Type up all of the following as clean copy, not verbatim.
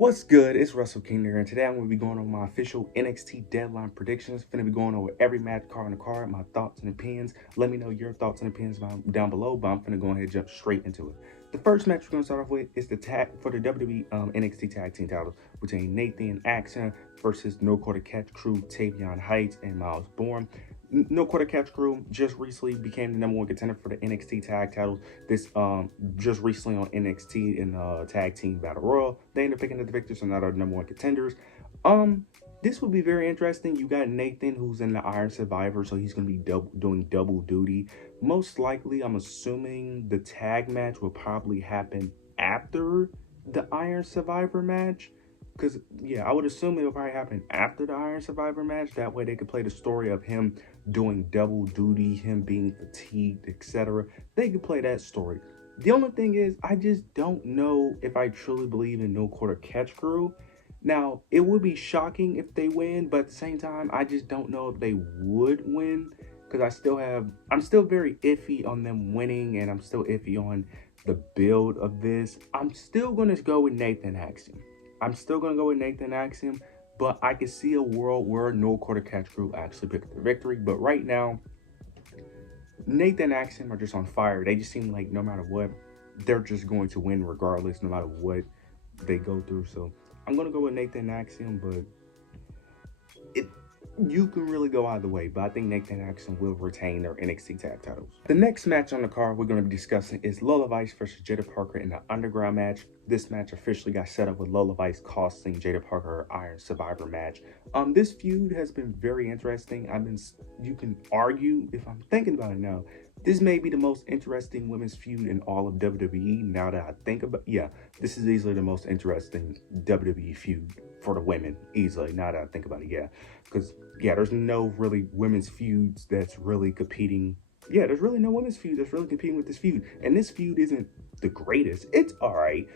What's good? It's Russell King here, and today I'm going to be going on my official NXT Deadline Predictions. Finna be going over every match card on the card, my thoughts and opinions. Let me know your thoughts and opinions down below, but I'm finna go ahead and jump straight into it. The first match we're going to start off with is the tag for the WWE NXT Tag Team titles between Nathan Action versus No Quarter Catch Crew, Tavion Heights, and Miles Bourne. No Quarter Catch Crew just recently became the #1 contender for the NXT tag titles. This just recently on NXT in tag team battle royal, they ended up picking up the victors, so now they're #1 contenders. This would be very interesting. You got Nathan, who's in the Iron Survivor, so he's gonna be doing double duty. Most likely, I'm assuming the tag match will probably happen after the Iron Survivor match. Because, yeah, I would assume it will probably happen after the Iron Survivor match. That way they could play the story of him doing double duty, him being fatigued, etc. They could play that story. The only thing is, I just don't know if I truly believe in No Quarter Catch Crew. Now, it would be shocking if they win, but at the same time, I just don't know if they would win. Because I'm still very iffy on them winning, and I'm still iffy on the build of this. I'm still going to go with Nathan Action. But I can see a world where No Quarter Catch Crew actually pick up the victory. But right now, Nathan Action are just on fire. They just seem like no matter what, they're just going to win regardless, no matter what they go through. So I'm going to go with Nathan Action, but you can really go either way, but I think Nathan Action will retain their NXT tag titles. The next match on the card we're going to be discussing is Lola Vice versus Jada Parker in the Underground match. This match officially got set up with Lola Vice costing Jada Parker her Iron Survivor match. This feud has been very interesting. You can argue, if I'm thinking about it now, this may be the most interesting women's feud in all of WWE. Now that I think about it, yeah, this is easily the most interesting WWE feud for the women, easily, now that I think about it, yeah. Because, yeah, there's no really women's feuds that's really competing. Yeah, there's really no women's feud that's really competing with this feud. And this feud isn't the greatest. It's all right.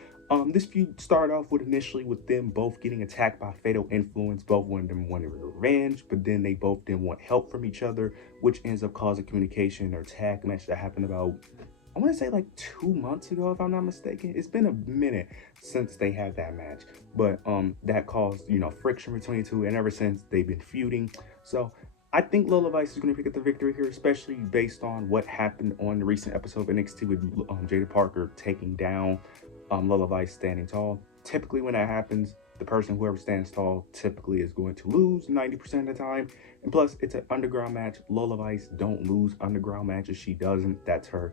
This feud started off with initially with them both getting attacked by Fatal Influence. Both one of them wanted revenge, but then they both didn't want help from each other, which ends up causing communication or tag match that happened about, I want to say like 2 months ago, if I'm not mistaken. It's been a minute since they had that match, but that caused, friction between the two, and ever since they've been feuding. So I think Lola Vice is going to pick up the victory here, especially based on what happened on the recent episode of NXT with Jada Parker taking down Lola Vice standing tall. Typically when that happens, the person, whoever stands tall, typically is going to lose 90% of the time. And plus, it's an underground match. Lola Vice don't lose underground matches. She doesn't. That's her,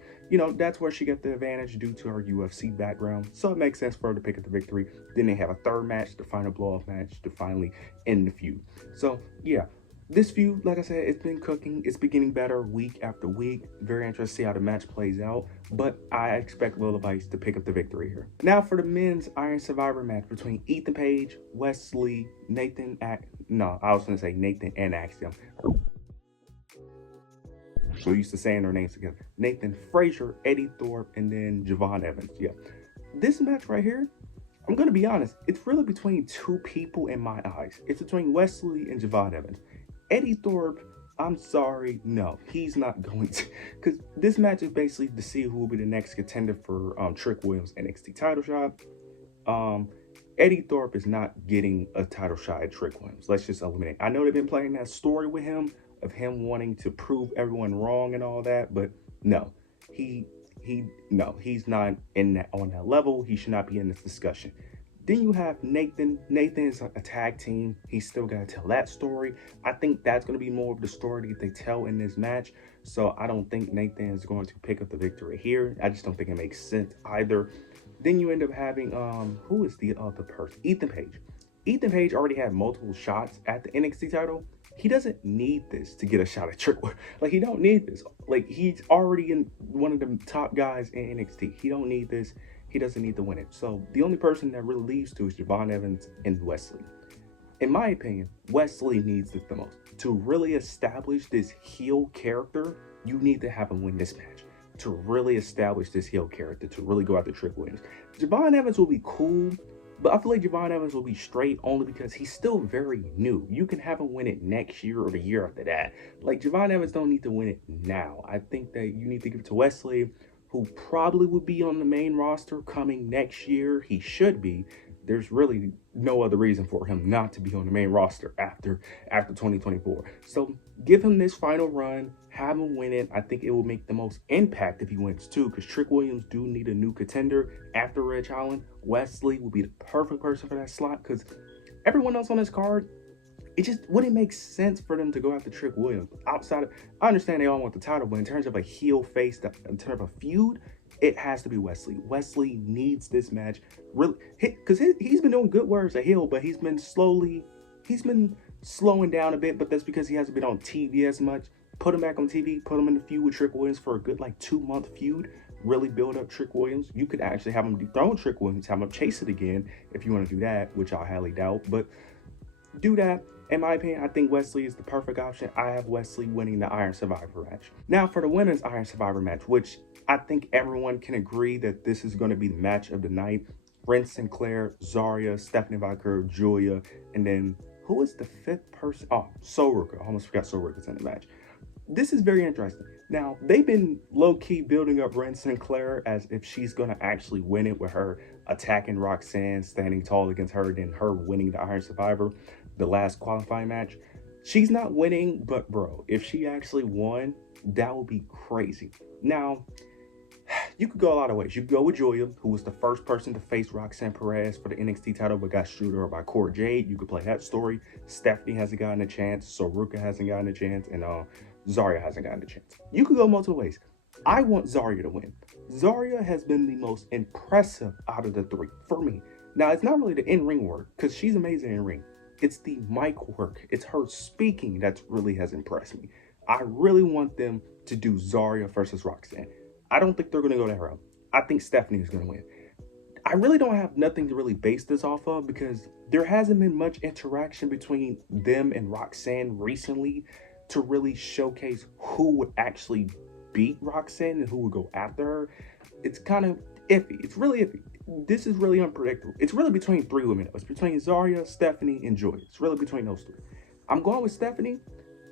that's where she got the advantage due to her UFC background. So it makes sense for her to pick up the victory. Then they have a third match, the final blow-off match, to finally end the feud. So, yeah. This feud, like I said, it's been cooking. It's been getting better week after week. Very interested to see how the match plays out. But I expect Lola Vice to pick up the victory here. Now for the men's Iron Survivor match between Ethan Page, Wesley, Nathan and Axiom. So used to saying their names together. Nathan Frazier, Eddie Thorpe, and then Javon Evans. Yeah. This match right here, I'm going to be honest, it's really between two people in my eyes. It's between Wesley and Javon Evans. Eddie Thorpe, I'm sorry, no, he's not going to. Because this match is basically to see who will be the next contender for Trick Williams' NXT title shot. Eddie Thorpe is not getting a title shot at Trick Williams. Let's just eliminate. I know they've been playing that story with him of him wanting to prove everyone wrong and all that, but no, he's not on that level. He should not be in this discussion. Then you have Nathan. Nathan is a tag team. He's still got to tell that story. I think that's going to be more of the story that they tell in this match. So I don't think Nathan is going to pick up the victory here. I just don't think it makes sense either. Then you end up having, who is the other person? Ethan Page. Ethan Page already had multiple shots at the NXT title. He doesn't need this to get a shot at Trick. Like, he don't need this. Like, he's already in one of the top guys in NXT. He don't need this. He doesn't need to win it. So the only person that really leaves to is Javon Evans and Wesley. In my opinion, Wesley needs this the most. To really establish this heel character, you need to have him win this match. To really establish this heel character, to really go after Trick Williams. Javon Evans will be cool, but I feel like Javon Evans will be straight only because he's still very new. You can have him win it next year or the year after that. Like, Javon Evans don't need to win it now. I think that you need to give it to Wesley, who probably would be on the main roster coming next year. He should be. There's really no other reason for him not to be on the main roster after 2024. So give him this final run, have him win it. I think it will make the most impact if he wins too, because Trick Williams do need a new contender after Ridge Holland. Wesley will be the perfect person for that slot, because everyone else on this card, it just wouldn't make sense for them to go after Trick Williams. Outside of, I understand they all want the title, but in terms of a heel face, in terms of a feud, it has to be Wesley. Wesley needs this match, really, because he's been doing good work as a heel, but he's been slowing down a bit, but that's because he hasn't been on TV as much. Put him back on TV, put him in the feud with Trick Williams for a good like 2-month feud. Really build up Trick Williams. You could actually have him dethrone Trick Williams, have him chase it again if you want to do that, which I highly doubt, but do that. In my opinion, I think Wesley is the perfect option. I have Wesley winning the Iron Survivor match. Now for the women's Iron Survivor match, which I think everyone can agree that this is going to be the match of the night. Ren Sinclair, Zarya, Stephanie Vicker, Julia, and then who is the fifth person? Oh, Soruka. I almost forgot Soruka's in the match. This is very interesting. Now, they've been low-key building up Ren Sinclair as if she's going to actually win it, with her attacking Roxanne, standing tall against her, then her winning the Iron Survivor, the last qualifying match. She's not winning, but bro, if she actually won, that would be crazy. Now, you could go a lot of ways. You could go with Julia, who was the first person to face Roxanne Perez for the NXT title, but got screwed over by Cora Jade. You could play that story. Stephanie hasn't gotten a chance. Soruka hasn't gotten a chance. And Zarya hasn't gotten a chance. You could go multiple ways. I want Zarya to win. Zarya has been the most impressive out of the three for me. Now, it's not really the in-ring work, because she's amazing in-ring. It's the mic work. It's her speaking that really has impressed me. I really want them to do Zarya versus Roxanne. I don't think they're going to go that route. I think Stephanie is going to win. I really don't have nothing to really base this off of, because there hasn't been much interaction between them and Roxanne recently to really showcase who would actually beat Roxanne and who would go after her. It's kind of iffy. It's really iffy. This is really unpredictable. It's really between three women. It's between Zarya, Stephanie, and Joy. It's really between those three. I'm going with Stephanie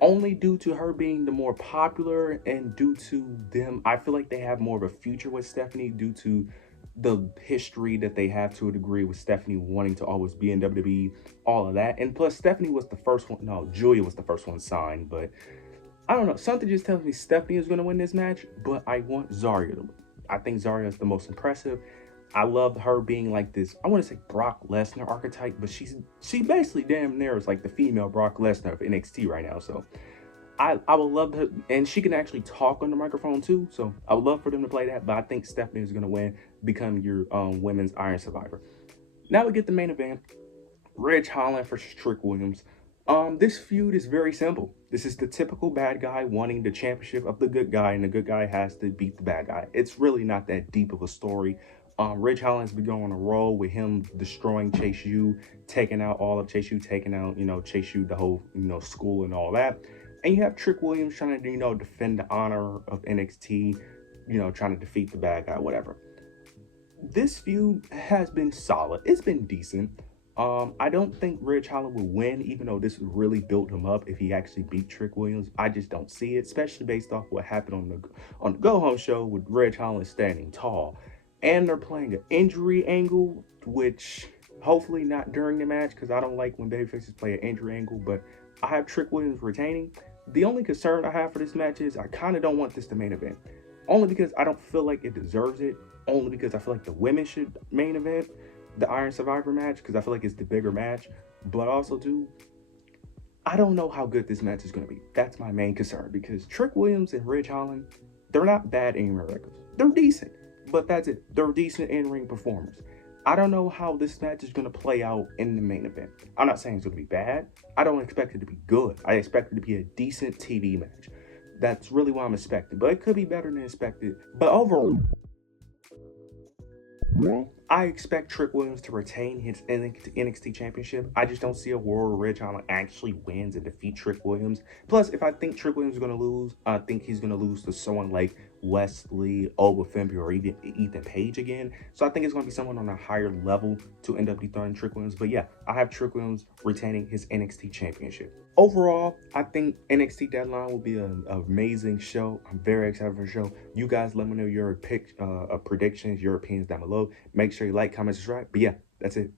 only due to her being the more popular, and due to them, I feel like they have more of a future with Stephanie due to the history that they have to a degree, with Stephanie wanting to always be in WWE, all of that. And plus, Stephanie was the first one. No, Julia was the first one signed, but I don't know. Something just tells me Stephanie is going to win this match, but I want Zarya to win. I think Zarya is the most impressive. I love her being like this, I want to say Brock Lesnar archetype, but she basically damn near is like the female Brock Lesnar of NXT right now. So I would love her, and she can actually talk on the microphone too. So I would love for them to play that, but I think Stephanie is going to win, become your women's Iron Survivor. Now we get the main event, Ridge Holland versus Trick Williams. This feud is very simple. This is the typical bad guy wanting the championship of the good guy, and the good guy has to beat the bad guy. It's really not that deep of a story. Ridge Holland's been going on a roll with him destroying Chase U, taking out all of Chase U, taking out, Chase U, the whole, school and all that. And you have Trick Williams trying to, defend the honor of NXT, trying to defeat the bad guy, whatever. This feud has been solid. It's been decent. I don't think Ridge Holland will win, even though this really built him up if he actually beat Trick Williams. I just don't see it, especially based off what happened on the Go Home show with Ridge Holland standing tall. And they're playing an injury angle, which hopefully not during the match, because I don't like when babyfaces play an injury angle, but I have Trick Williams retaining. The only concern I have for this match is I kind of don't want this to main event. Only because I don't feel like it deserves it. Only because I feel like the women should main event the Iron Survivor match, because I feel like it's the bigger match. But also, too, I don't know how good this match is going to be. That's my main concern, because Trick Williams and Ridge Holland, they're not bad in-ring records. They're decent. But that's it. They're decent in-ring performers. I don't know how this match is going to play out in the main event. I'm not saying it's going to be bad. I don't expect it to be good. I expect it to be a decent TV match. That's really what I'm expecting. But it could be better than expected. But overall, I expect Trick Williams to retain his NXT championship. I just don't see a world where Ridge Holland actually wins and defeats Trick Williams. Plus, if I think Trick Williams is going to lose, I think he's going to lose to someone like Wesley, Oba Fimby, or even Ethan Page again. So I think it's going to be someone on a higher level to end up dethroning Trick Williams. But yeah, I have Trick Williams retaining his NXT championship. Overall, I think NXT Deadline will be an amazing show. I'm very excited for the show. You guys let me know your predictions, your opinions down below. Make sure you like, comment, subscribe. But yeah, that's it.